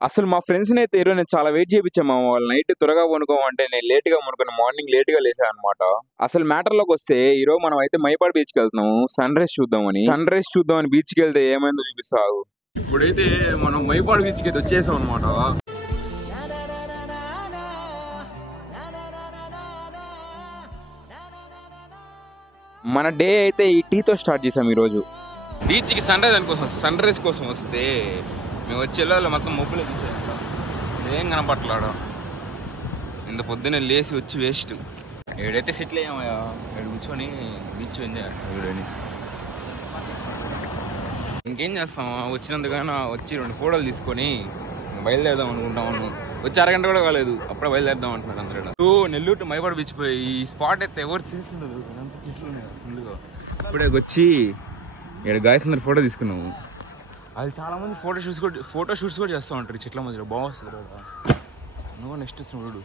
అసలు మా ఫ్రెండ్స్‌ని అయితే ఈరోజు నేను చాలా వెయిట్ చేపించాను మామ. వాళ్ళు నైట్ త్వరగా పనుకోమంటే నేను లేట్‌గా పనుకుని మార్నింగ్ లేట్‌గా లేసా అనమాట. అసలు మ్యాటర్‌లోకొస్తే ఈరోజు మనం అయితే మైపాడు బీచ్‌కెళ్తున్నాము. సన్‌రైజ్ చూద్దామని. సన్‌రైజ్ చూద్దామని బీచ్‌కెళ్తే ఏమైందో చూపిస్తా ఆగు. ఇప్పుడైతే మనం మైపాడు బీచ్‌కి అయితే వచ్చేసాం అనమాట. మన డే అయితే ఈ టీతో స్టార్ట్ చేసాం ఈరోజు. బీచ్కి సన్ రైజ్ కోసం వస్తే మేము వచ్చే వాళ్ళు మొత్తం మొబ్బులే చూసాం. ఏం కనపట్లాడు. ఇంత పొద్దున్నే లేచి వచ్చి వేస్ట్. ఏడైతే సెటిల్ అయ్యామయ్యా. ఏడు కూర్చొని బీచ్ ఎంజాయ్ చేయాలి. ఇంకేం చేస్తాం, వచ్చినందుకైనా వచ్చి 2 ఫోటోలు తీసుకొని బయలుదేరదాం అనుకుంటాము. వచ్చి అరగంట కూడా కాలేదు, అప్పుడే బయలుదేరదాం అంటున్నారు అందరూ. నెల్లూరు టు మైపాడు బీచ్ పోయి ఈ స్పాట్ అయితే ఎవరు తీసుకుండదు. ముందుగా ఇప్పుడే వచ్చి ఇక్కడ గాయస్ అందరు ఫోటో తీసుకున్నాము. అది చాలా మంది ఫోటో షూట్స్ కూడా చేస్తూ ఉంటారు చెట్ల మధ్యలో. బాగుంది కదా. నువ్వు నెక్స్ట్ చూడు.